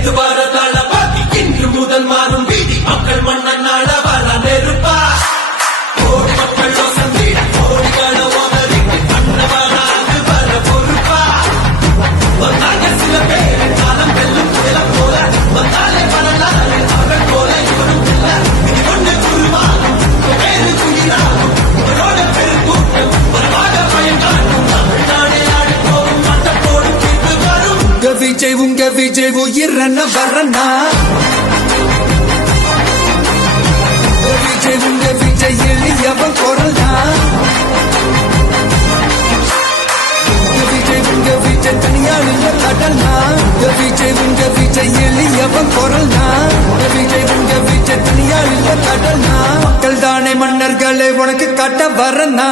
எடுத்து வர தளபதி இன்று முதல் மாறும் வீதி மக்கள் மன்னன் நாட வர நெருப்பா கோடி மக்கள் வசந்திட கோடிகள உதறிக்கு கண்ணவராது வர பொறுப்பா வந்தாங்க சில பேர் காலம் வெல்லும் புயல போல வந்தாலே வரலாறு அவள் போல இவரும் இல்ல இது கொண்டு குருவாகும் பேரு குயிராகும் அவரோட பெருக்கூட்டம் வரவாக பயன்காட்டும் தமிழ்நாடே ஆடி போகும் மட்ட போடும் தீர்ப்பு வரும் உங்க விஜய் உயிரன வரனா உங்க விஜய் எளியவன் குரல்னா உங்க விஜய் தனியால் இல்ல கடல்னா உங்க விஜய் எளியவன் குரல்னா உங்க விஜய் தனியால் இல்ல கடல்னா மக்கள் தானே மன்னர்களை உனக்கு காட்ட வரனா